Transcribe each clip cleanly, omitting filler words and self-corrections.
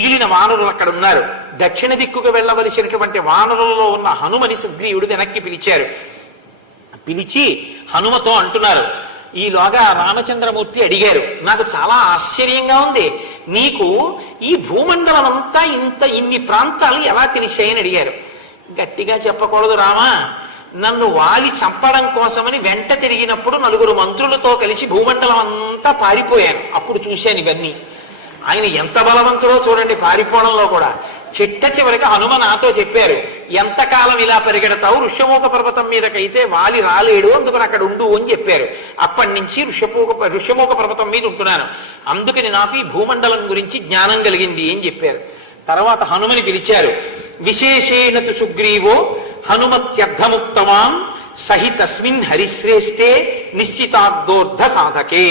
మిగిలిన వానరులు అక్కడ ఉన్నారు. దక్షిణ దిక్కుకు వెళ్ళవలసినటువంటి వానరులలో ఉన్న హనుమని సుగ్రీవుడు వెనక్కి పిలిచారు. పిలిచి హనుమతో అంటున్నారు, ఈలోగా రామచంద్రమూర్తి అడిగారు, నాకు చాలా ఆశ్చర్యంగా ఉంది, నీకు ఈ భూమండలం అంతా ఇన్ని ప్రాంతాలు ఎలా తెలిసాయని అడిగారు. గట్టిగా చెప్పకూడదు రామా, నన్ను వాలి చంపడం కోసమని వెంట తిరిగినప్పుడు 4 మంత్రులతో కలిసి భూమండలం అంతా పారిపోయాను, అప్పుడు చూశాను ఇవన్నీ. ఆయన ఎంత బలవంతుడో చూడండి పారిపోవడంలో కూడా. చిట్ట చివరికి హనుమ నాతో చెప్పారు, ఎంతకాలం ఇలా పరిగెడతావు, ఋష్యమూక పర్వతం మీదకైతే వాలి రాలేడు, అందుకని అక్కడ ఉండు అని చెప్పారు. అప్పటి నుంచి ఋష్యమూక పర్వతం మీద ఉంటున్నాను, అందుకని నాకు ఈ భూమండలం గురించి జ్ఞానం కలిగింది అని చెప్పారు. తర్వాత హనుమని పిలిచారు. విశేషేణతు సుగ్రీవో హనుమత్యర్థముక్తవాన్ సహి తస్మిన్ హరిశ్రేష్ఠే నిశ్చితార్థోర్ధ సాధకే.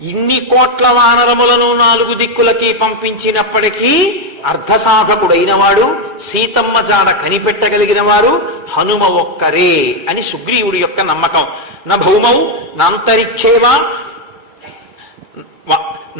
ఇన్ని కోట్ల వానరములను 4 దిక్కులకి పంపించినప్పటికీ అర్ధసాధకుడైన వాడు, సీతమ్మ జాడ కనిపెట్టగలిగిన వారు హనుమ ఒక్కరే అని సుగ్రీవుడి యొక్క నమ్మకం. నా భౌమౌ నాంతరిక్షేవా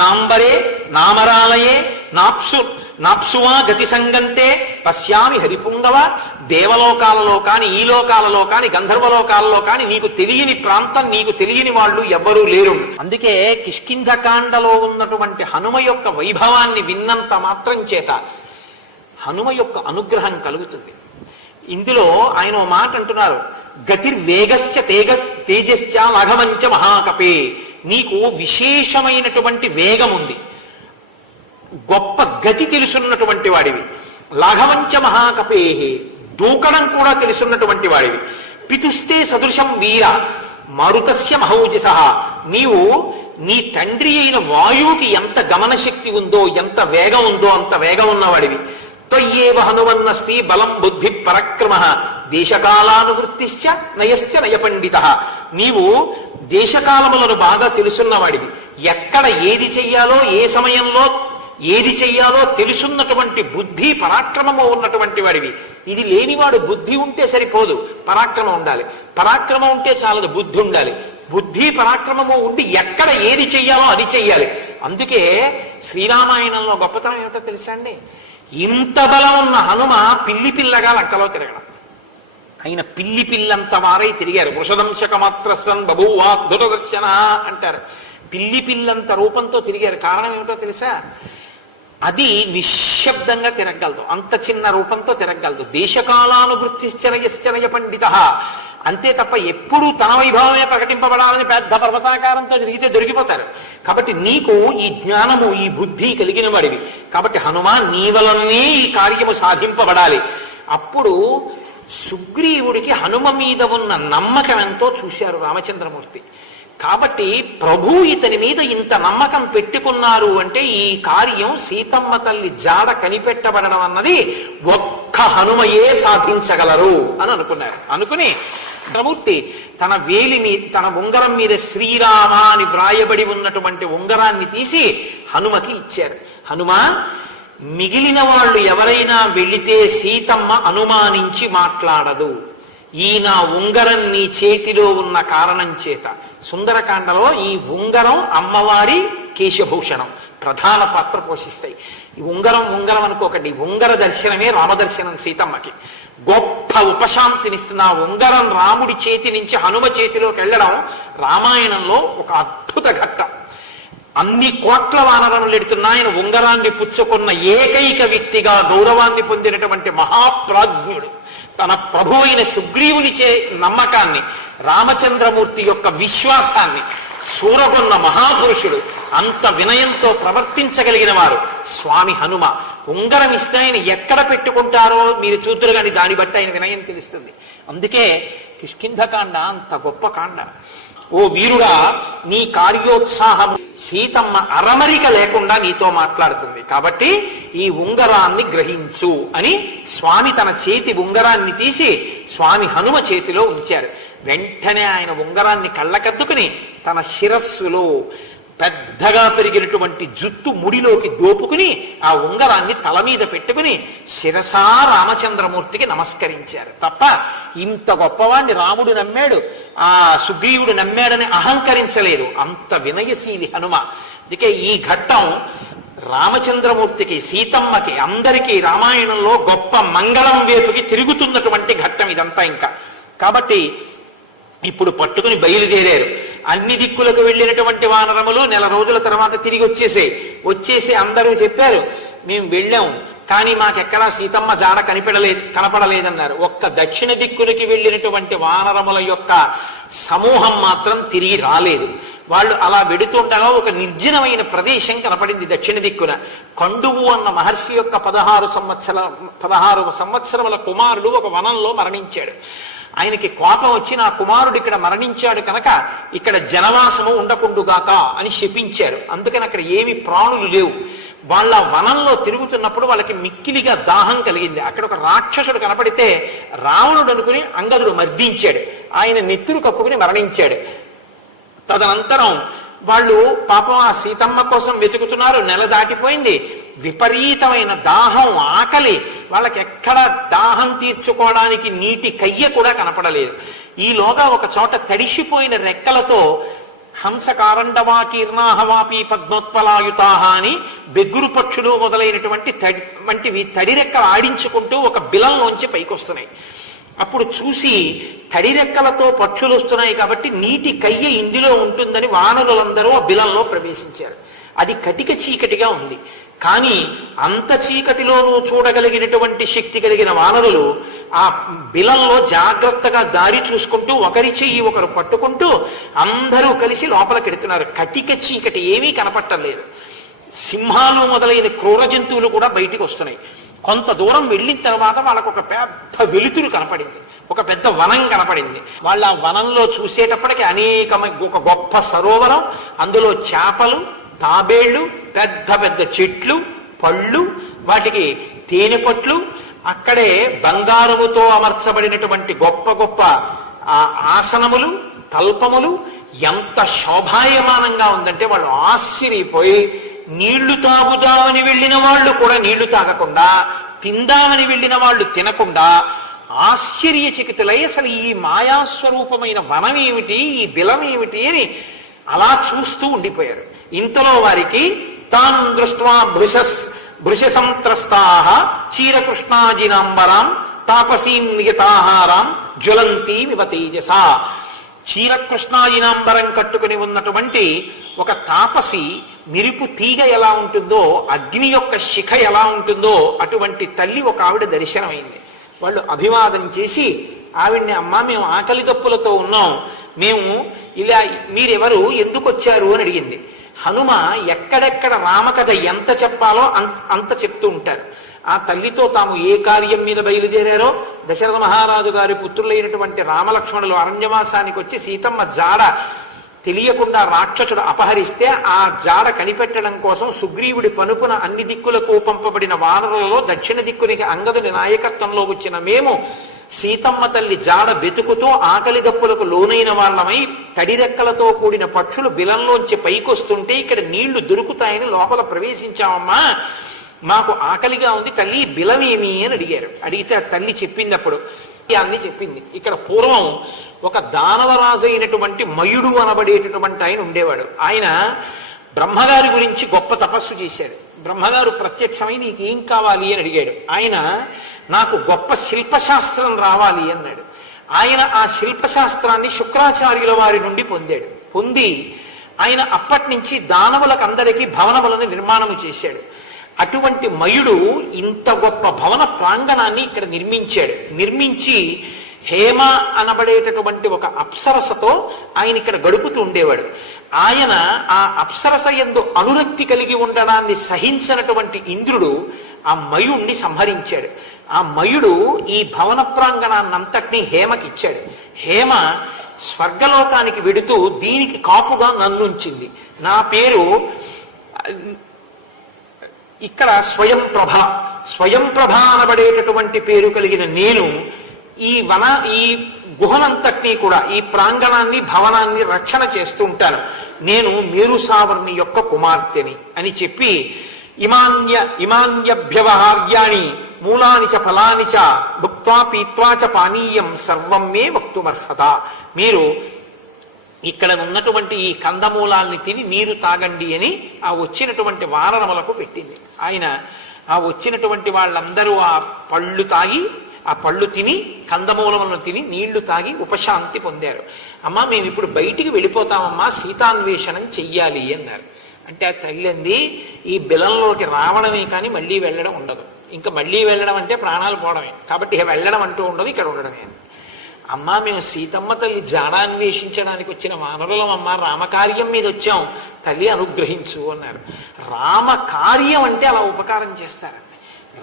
నాంబరే నామరాలయే నాప్సువా గతి సంగంతే పశ్యామి హరిపుంగవ. దేవలోకాలలో కాని, ఈ లోకాలలో కాని, గంధర్వలోకాలలో కాని నీకు తెలియని ప్రాంతం, నీకు తెలియని వాళ్ళు ఎవ్వరూ లేరు. అందుకే కిష్కింధకాండలో ఉన్నటువంటి హనుమ యొక్క వైభవాన్ని విన్నంత మాత్రం చేత హనుమ యొక్క అనుగ్రహం కలుగుతుంది. ఇందులో ఆయన ఓ మాట అంటున్నారు, గతిర్వేగశ్చ తేజశ్చ లఘవంచ మహాకపే. నీకు విశేషమైనటువంటి వేగం ఉంది, గొప్ప గతి తెలుసున్నటువంటి వాడివి. లాఘవంచ మహాకపేహే, దూకడం కూడా తెలుసున్నటువంటి వాడివి. పితుస్తే సదృశం వీర మారుతస్య మహౌజస. నీవు నీ తండ్రి అయిన వాయువుకి ఎంత గమనశక్తి ఉందో, ఎంత వేగం ఉందో అంత వేగం ఉన్నవాడివి. త్వయ్యేవ హనుమన్నస్తి బలం బుద్ధి పరక్రమ దేశకాలానువృత్తిశ్చ నయశ్చ నయపండిత. నీవు దేశకాలములను బాగా తెలుసున్నవాడివి. ఎక్కడ ఏది చెయ్యాలో, ఏ సమయంలో ఏది చెయ్యాలో తెలుసున్నటువంటి బుద్ధి పరాక్రమము ఉన్నటువంటి వాడివి. ఇది లేనివాడు బుద్ధి ఉంటే సరిపోదు, పరాక్రమం ఉండాలి. పరాక్రమం ఉంటే చాలదు, బుద్ధి ఉండాలి. బుద్ధి పరాక్రమము ఉండి ఎక్కడ ఏది చెయ్యాలో అది చెయ్యాలి. అందుకే శ్రీరామాయణంలో గొప్పతనం ఏమిటో తెలుసా అండి, ఇంత బలం ఉన్న హనుమ పిల్లి పిల్లగా లంకలో తిరగడం. ఆయన పిల్లి పిల్లంత వారై తిరిగారు. వృషదంశక మాత్రస్సన్ బభూవా దురదర్శన అంటారు. పిల్లి పిల్లంత రూపంతో తిరిగారు. కారణం ఏమిటో తెలుసా, అది నిశ్శబ్దంగా తిరగలదు, అంత చిన్న రూపంతో తిరగలదు. దేశకాలానువృత్తిశ్చనయ పండిత. అంతే తప్ప ఎప్పుడూ తన వైభవమే ప్రకటింపబడాలని పెద్ద పర్వతాకారంతో తిరిగితే దొరికిపోతారు. కాబట్టి నీకు ఈ జ్ఞానము, ఈ బుద్ధి కలిగిన వాడివి. కాబట్టి హనుమా, నీ వలననే ఈ కార్యము సాధింపబడాలి. అప్పుడు సుగ్రీవుడికి హనుమ మీద ఉన్న నమ్మకం ఎంతో చూశారు రామచంద్రమూర్తి. కాబట్టి ప్రభు ఇతని మీద ఇంత నమ్మకం పెట్టుకున్నారు అంటే ఈ కార్యం సీతమ్మ తల్లి జాడ కనిపెట్టబడడం అన్నది ఒక్క హనుమయే సాధించగలరు అని అనుకున్నారు. అనుకుని చంద్రమూర్తి తన వేలి మీద, తన ఉంగరం మీద శ్రీరామ అని వ్రాయబడి ఉన్నటువంటి ఉంగరాన్ని తీసి హనుమకి ఇచ్చారు. హనుమ, మిగిలిన వాళ్ళు ఎవరైనా వెళితే సీతమ్మ అనుమానించి మాట్లాడదు. ఈ నా ఉంగరం నీ చేతిలో ఉన్న కారణం చేత. సుందరకాండలో ఈ ఉంగరం అమ్మవారి కేశభూషణం ప్రధాన పాత్ర పోషిస్తాయి. ఈ ఉంగరం అనుకోకండి, ఉంగర దర్శనమే రామదర్శనం సీతమ్మకి. గొప్ప ఉపశాంతినిస్తున్న ఆ ఉంగరం రాముడి చేతి నుంచి హనుమ చేతిలోకి వెళ్ళడం రామాయణంలో ఒక అద్భుత ఘట్టం. అన్ని కోట్ల వానరములు ఎడుతున్న ఆయన ఉంగరాన్ని పుచ్చుకున్న ఏకైక వ్యక్తిగా గౌరవాన్ని పొందినటువంటి మహాప్రాజ్ఞుడు. తన ప్రభు అయిన సుగ్రీవుని నమ్మకాన్ని, రామచంద్రమూర్తి యొక్క విశ్వాసాన్ని చూరగొన్న మహాపురుషుడు. అంత వినయంతో ప్రవర్తించగలిగిన వారు స్వామి హనుమ. ఉంగరం ఇస్తే ఆయన ఎక్కడ పెట్టుకుంటారో మీరు చూద్దరు, కానీ దాన్ని బట్టి ఆయన వినయం తెలుస్తుంది. అందుకే కిష్కింధకాండ అంత గొప్ప కాండ. ఓ వీరుడా, నీ కార్యోత్సాహం సీతమ్మ అరమరిక లేకుండా నీతో మాట్లాడుతుంది. కాబట్టి ఈ ఉంగరాన్ని గ్రహించు అని స్వామి తన చేతి ఉంగరాన్ని తీసి స్వామి హనుమ చేతిలో ఉంచారు. వెంటనే ఆయన ఉంగరాన్ని కళ్ళకద్దుకుని తన శిరస్సులో పెద్దగా పెరిగినటువంటి జుట్టు ముడిలోకి దోపుకుని ఆ ఉంగరాన్ని తల మీద పెట్టుకుని శిరసా రామచంద్రమూర్తికి నమస్కరించారు. తప్ప ఇంత గొప్పవాణ్ణి రాముడు నమ్మాడు, ఆ సుగ్రీవుడు నమ్మాడని అహంకరించలేదు. అంత వినయశీలి హనుమ. అందుకే ఈ ఘట్టం రామచంద్రమూర్తికి, సీతమ్మకి, అందరికీ రామాయణంలో గొప్ప మంగళం వైపుకి తిరుగుతున్నటువంటి ఘట్టం ఇదంతా. ఇంకా కాబట్టి ఇప్పుడు పట్టుకుని బయలుదేరారు. అన్ని దిక్కులకు వెళ్ళినటువంటి వానరములు నెల రోజుల తర్వాత తిరిగి వచ్చేసి అందరూ చెప్పారు, మేము వెళ్ళాం కానీ మాకెక్కడా సీతమ్మ జాడ కనపడలేదన్నారు. ఒక్క దక్షిణ దిక్కులకి వెళ్ళినటువంటి వానరముల యొక్క సమూహం మాత్రం తిరిగి రాలేదు. వాళ్ళు అలా వెడుతుండగా ఒక నిర్జనమైన ప్రదేశం కనపడింది దక్షిణ దిక్కున. కండువు అన్న మహర్షి యొక్క 16 సంవత్సరముల కుమారుడు ఒక వనంలో మరణించాడు. ఆయనకి కోపం వచ్చి, నా కుమారుడు ఇక్కడ మరణించాడు కనుక ఇక్కడ జనవాసము ఉండకుండుగాక అని శపించారు. అందుకని అక్కడ ఏమి ప్రాణులు లేవు. వాళ్ళ వనంలో తిరుగుతున్నప్పుడు వాళ్ళకి మిక్కిలిగా దాహం కలిగింది. అక్కడ ఒక రాక్షసుడు కనపడితే రావణుడు అనుకుని అంగదుడు మర్దించాడు. ఆయన నెత్తురు కక్కుని మరణించాడు. తదనంతరం వాళ్ళు పాపం ఆ సీతమ్మ కోసం వెతుకుతున్నారు. నెల దాటిపోయింది. విపరీతమైన దాహం, ఆకలి. వాళ్ళకి ఎక్కడ దాహం తీర్చుకోవడానికి నీటి కయ్య కూడా కనపడలేదు. ఈలోగా ఒక చోట తడిసిపోయిన రెక్కలతో హంసకారండవాకీర్ణాహవాపి పద్మోత్పలాయుతాహ అని బెగ్గురు పక్షులు మొదలైనటువంటి వంటివి తడిరెక్కలు ఆడించుకుంటూ ఒక బిలంలోంచి పైకొస్తున్నాయి. అప్పుడు చూసి తడిరెక్కలతో పక్షులు వస్తున్నాయి కాబట్టి నీటి కయ్య ఇందులో ఉంటుందని వానరులందరూ ఆ బిలంలో ప్రవేశించారు. అది కటిక చీకటిగా ఉంది. కానీ అంత చీకటిలోనూ చూడగలిగినటువంటి శక్తి కలిగిన వానరులు ఆ బిలంలో జాగ్రత్తగా దారి చూసుకుంటూ ఒకరి చెయ్యి ఒకరు పట్టుకుంటూ అందరూ కలిసి లోపలికెడుతున్నారు. కటిక చీకటి, ఏమీ కనపట్టలేదు. సింహాలు మొదలైన క్రూర జంతువులు కూడా బయటికి వస్తున్నాయి. కొంత దూరం వెళ్ళిన తర్వాత వాళ్ళకు ఒక పెద్ద వెలుతురు కనపడింది. ఒక పెద్ద వనం కనపడింది. వాళ్ళ వనంలో చూసేటప్పటికి ఒక గొప్ప సరోవరం, అందులో చేపలు, తాబేళ్లు, పెద్ద పెద్ద చెట్లు, పళ్ళు, వాటికి తేనె పట్లు, అక్కడే బంగారముతో అమర్చబడినటువంటి గొప్ప గొప్ప ఆసనములు, తల్పములు. ఎంత శోభాయమానంగా ఉందంటే వాళ్ళు ఆశ్చర్యపోయి నీళ్లు తాగుదామని వెళ్ళిన వాళ్ళు కూడా నీళ్లు తాగకుండా, తిందామని వెళ్ళిన వాళ్ళు తినకుండా ఆశ్చర్యచకితులై అసలు ఈ మాయాస్వరూపమైన వనం ఏమిటి, ఈ బిలం ఏమిటి అని అలా చూస్తూ ఉండిపోయారు. ఇంతలో వారికి తాను దృష్ట్వా భృశసంత్రస్తాః చీరకృష్ణాజినాంబరాం తాపసీం నియతాహారాం జ్వలంతీమివ తేజసా. చీరకృష్ణాజినాంబరం కట్టుకుని ఉన్నటువంటి ఒక తాపసి మిరుపు తీగ ఎలా ఉంటుందో, అగ్ని యొక్క శిఖ ఎలా ఉంటుందో అటువంటి తల్లి ఒక ఆవిడ దర్శనమైంది. వాళ్ళు అభివాదం చేసి ఆవిడ్ని, అమ్మ మేము ఆకలి తప్పులతో ఉన్నాం, మేము ఇలా, మీరెవరు, ఎందుకు వచ్చారు అని అడిగింది. హనుమ ఎక్కడెక్కడ రామకథ ఎంత చెప్పాలో అంత చెప్తూ ఉంటారు. ఆ తల్లితో తాము ఏ కార్యం మీద బయలుదేరారో, దశరథ మహారాజు గారి పుత్రులైనటువంటి రామలక్ష్మణులు అరణ్యవాసానికి వచ్చి సీతమ్మ జాడ తెలియకుండా రాక్షసుడు అపహరిస్తే ఆ జాడ కనిపెట్టడం కోసం సుగ్రీవుడి పనుపున అన్ని దిక్కులకు పంపబడిన వానరులలో దక్షిణ దిక్కునికి అంగదుని నాయకత్వంలో వచ్చిన మేము సీతమ్మ తల్లి జాడ వెతుకుతూ ఆకలి దప్పులకు లోనైన వాళ్ళమై తడిరెక్కలతో కూడిన పక్షులు బిలంలోంచి పైకొస్తుంటే ఇక్కడ నీళ్లు దొరుకుతాయని లోపల ప్రవేశించామమ్మా, మాకు ఆకలిగా ఉంది తల్లి, బిలమేమి అని అడిగారు. అడిగితే ఆ తల్లి చెప్పింది. అప్పుడు అన్ని చెప్పింది. ఇక్కడ పూర్వం ఒక దానవరాజు అయినటువంటి మయుడు అనబడేటటువంటి ఆయన ఉండేవాడు. ఆయన బ్రహ్మగారి గురించి గొప్ప తపస్సు చేశాడు. బ్రహ్మగారు ప్రత్యక్షమై నీకు ఏం కావాలి అని అడిగాడు. ఆయన నాకు గొప్ప శిల్పశాస్త్రం రావాలి అన్నాడు. ఆయన ఆ శిల్పశాస్త్రాన్ని శుక్రాచార్యుల వారి నుండి పొంది ఆయన అప్పటి నుంచి దానవులకు అందరికీ భవనములను నిర్మాణము చేశాడు. అటువంటి మయుడు ఇంత గొప్ప భవన ప్రాంగణాన్ని ఇక్కడ నిర్మించి హేమ అనబడేటటువంటి ఒక అప్సరసతో ఆయన ఇక్కడ గడుపుతూ ఉండేవాడు. ఆయన ఆ అప్సరస యందు అనురక్తి కలిగి ఉండడాన్ని సహించినటువంటి ఇంద్రుడు ఆ మయుణ్ణి సంహరించాడు. ఆ మయుడు ఈ భవన ప్రాంగణాన్నంతటినీ హేమకిచ్చాడు. హేమ స్వర్గలోకానికి వెడుతూ దీనికి కాపుగా నన్నుంచింది. నా పేరు ఇక్కడ స్వయంప్రభ అనబడేటటువంటి పేరు కలిగిన నేను ఈ గుహనంతటినీ కూడా, ఈ ప్రాంగణాన్ని, భవనాన్ని రక్షణ చేస్తూ ఉంటాను. నేను మేరుసావర్ణి యొక్క కుమార్తెని అని చెప్పి ఇమాన్యభ్యవహార్యాణి మూలాని చ ఫలాని చ భుక్త్వా పీత్వా చ పానీయం సర్వం మే వక్తుమర్హత. మీరు ఇక్కడ ఉన్నటువంటి ఈ కందమూలాల్ని తిని నీరు తాగండి అని ఆ వచ్చినటువంటి వానరములకు పెట్టింది. ఆయన ఆ వచ్చినటువంటి వాళ్ళందరూ ఆ పళ్ళు తాగి, ఆ పళ్ళు తిని, కందమూలములను తిని నీళ్లు తాగి ఉపశాంతి పొందారు. అమ్మా మేము ఇప్పుడు బయటికి వెళ్ళిపోతామమ్మా, సీతాన్వేషణం చెయ్యాలి అన్నారు. అంటే ఆ తల్లి అంది, ఈ బిలంలోకి రావడమే కానీ మళ్ళీ వెళ్ళడం ఉండదు. ఇంకా మళ్ళీ వెళ్ళడం అంటే ప్రాణాలు పోవడమే, కాబట్టి ఇక వెళ్ళడం అంటూ ఉండదు, ఇక్కడ ఉండడమే. అమ్మా మేము సీతమ్మ తల్లి జాడాన్వేషించడానికి వచ్చిన వానరులమమ్మా, రామకార్యం మీద వచ్చాం, తల్లి అనుగ్రహించు అన్నారు. రామకార్యం అంటే అలా ఉపకారం చేస్తారండి.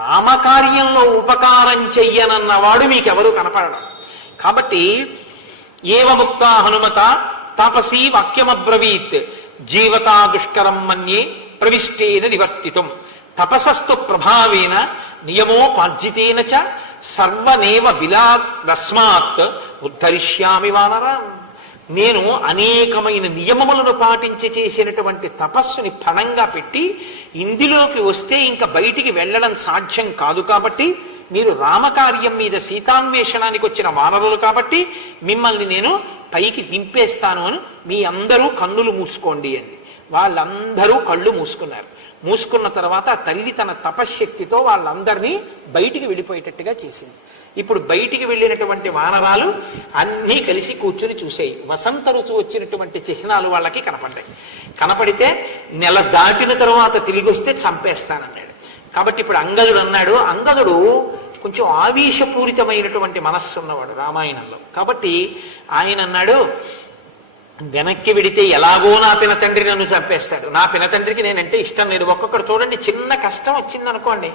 రామకార్యంలో ఉపకారం చెయ్యనన్నవాడు మీకెవరూ కనపడడం. కాబట్టి ఏవముక్త హనుమత తాపసీ వాక్యమబ్రవీత్ జీవతా దుష్కరం మన్యే ప్రవిష్టేన నివర్తితం తపసస్తు ప్రభావేన నియమోపార్జితేన చ సర్వనేవ బిలాదస్మాత్ ఉద్ధరిష్యామి వానరాన్. నేను అనేకమైన నియమములను పాటించి చేసినటువంటి తపస్సుని ఫలంగా పెట్టి ఇందులోకి వస్తే ఇంకా బయటికి వెళ్ళడం సాధ్యం కాదు. కాబట్టి మీరు రామకార్యం మీద సీతాన్వేషణానికి వచ్చిన వానరులు కాబట్టి మిమ్మల్ని నేను పైకి దింపేస్తాను అని మీ అందరూ కన్నులు మూసుకోండి అండి. వాళ్ళందరూ కళ్ళు మూసుకున్నారు. మూసుకున్న తర్వాత తల్లి తన తపశ్శక్తితో వాళ్ళందరినీ బయటికి వెళ్ళిపోయేటట్టుగా చేసింది. ఇప్పుడు బయటికి వెళ్ళినటువంటి వానరాలు అన్నీ కలిసి కూర్చుని చూసాయి. వసంత ఋతువు వచ్చినటువంటి చిహ్నాలు వాళ్ళకి కనపడ్డాయి. కనపడితే నెల దాటిన తర్వాత తిరిగి వస్తే చంపేస్తానన్నాడు. కాబట్టి ఇప్పుడు అంగదుడు అన్నాడు. అంగదుడు కొంచెం ఆవేశపూరితమైనటువంటి మనస్సు ఉన్నవాడు రామాయణంలో. కాబట్టి ఆయన అన్నాడు, వెనక్కి విడితే ఎలాగో నా పినతండ్రి నన్ను చంపేస్తాడు, నా పినతండ్రికి నేనంటే ఇష్టం లేదు. ఒక్కొక్కడు చూడండి, చిన్న కష్టం వచ్చిందనుకోండి,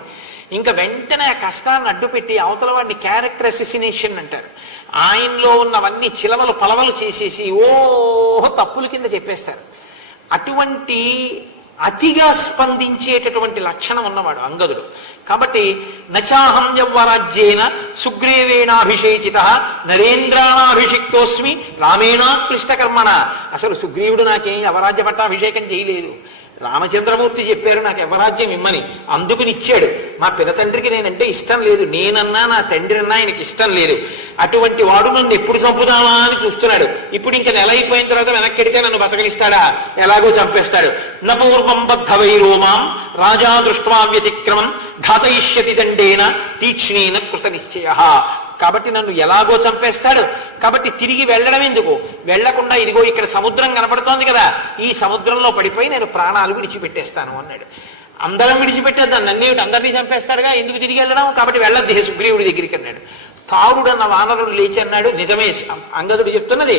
ఇంకా వెంటనే ఆ కష్టాన్ని అడ్డుపెట్టి అవతల వాడిని క్యారెక్టర్ అసిసినేషన్ అంటారు. ఆయనలో ఉన్నవన్నీ చిలవలు పలవలు చేసేసి ఓహో తప్పుల కింద చెప్పేస్తారు. అటువంటి అతిగా స్పందించేటటువంటి లక్షణం ఉన్నవాడు అంగదుడు. కాబట్టి నచాహం యవ్వరాజ్యేన సుగ్రీవేణాభిషేచిత నరేంద్రాణాభిషిక్తోస్మి రామేణాక్లిష్టకర్మణ. అసలు సుగ్రీవుడు నాకేం యవరాజ్య పట్టాభిషేకం చేయలేదు. రామచంద్రమూర్తి చెప్పారు నాకు యవరాజ్యం ఇమ్మని, అందుకునిచ్చాడు. మా పినతండ్రికి నేనంటే ఇష్టం లేదు, నేనన్నా నా తండ్రి అన్నా ఆయనకి ఇష్టం లేదు. అటువంటి వాడు నన్ను ఎప్పుడు చంపుదామా అని చూస్తున్నాడు. ఇప్పుడు ఇంకా నెల అయిపోయిన తర్వాత వెనక్కెడితే నన్ను బతకలిస్తాడా? ఎలాగో చంపేస్తాడు. నపూర్వం బద్ధవైరోమాం రాజా దృష్ట్వా వ్యతిక్రమం ఘాతయిష్యతి దండేన తీక్ష్ణేన కృత నిశ్చయ. కాబట్టి నన్ను ఎలాగో చంపేస్తాడు. కాబట్టి తిరిగి వెళ్ళడం ఎందుకు? వెళ్లకుండా ఇదిగో ఇక్కడ సముద్రం కనపడుతోంది కదా, ఈ సముద్రంలో పడిపోయి నేను ప్రాణాలు విడిచిపెట్టేస్తాను అన్నాడు. అందరం విడిచిపెట్టేద్దాం, నన్నేమిటి అందరినీ చంపేస్తాడుగా, ఎందుకు తిరిగి వెళ్ళడం? కాబట్టి వెళ్ళద్దు సుగ్రీవుడి దగ్గరికి అన్నాడు. తారుడన్న వానరుడు లేచి అన్నాడు, నిజమే అంగదుడు చెప్తున్నది,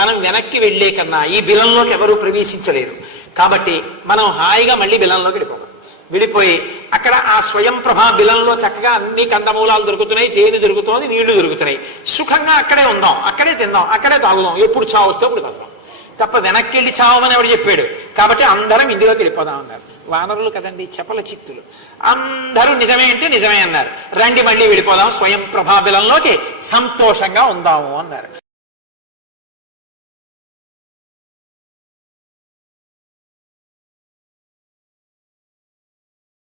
మనం వెనక్కి వెళ్లే కన్నా ఈ బిలంలోకి ఎవరూ ప్రవేశించలేరు. కాబట్టి మనం హాయిగా మళ్ళీ బిలంలోకి వెళ్ళిపోతాం. విడిపోయి అక్కడ ఆ స్వయం ప్రభా బిలంలో చక్కగా అన్ని కందమూలాలు దొరుకుతున్నాయి, తేనె దొరుకుతోంది, నీళ్లు దొరుకుతున్నాయి. సుఖంగా అక్కడే ఉందాం, అక్కడే తిందాం, అక్కడే తాగుదాం, ఎప్పుడు చావు వస్తే అప్పుడు తాగుదాం, తప్ప వెనక్కి వెళ్ళి చావమని ఎవడు చెప్పాడు? కాబట్టి అందరం ఇందులోకి వెళ్ళిపోదాం అన్నారు. వానరులు కదండి, చపల చిత్తులు. అందరూ నిజమే అంటే నిజమే అన్నారు. రండి మళ్ళీ వెళ్ళిపోదాం, స్వయం ప్రభా బిలంలోకి సంతోషంగా ఉందాము అన్నారు.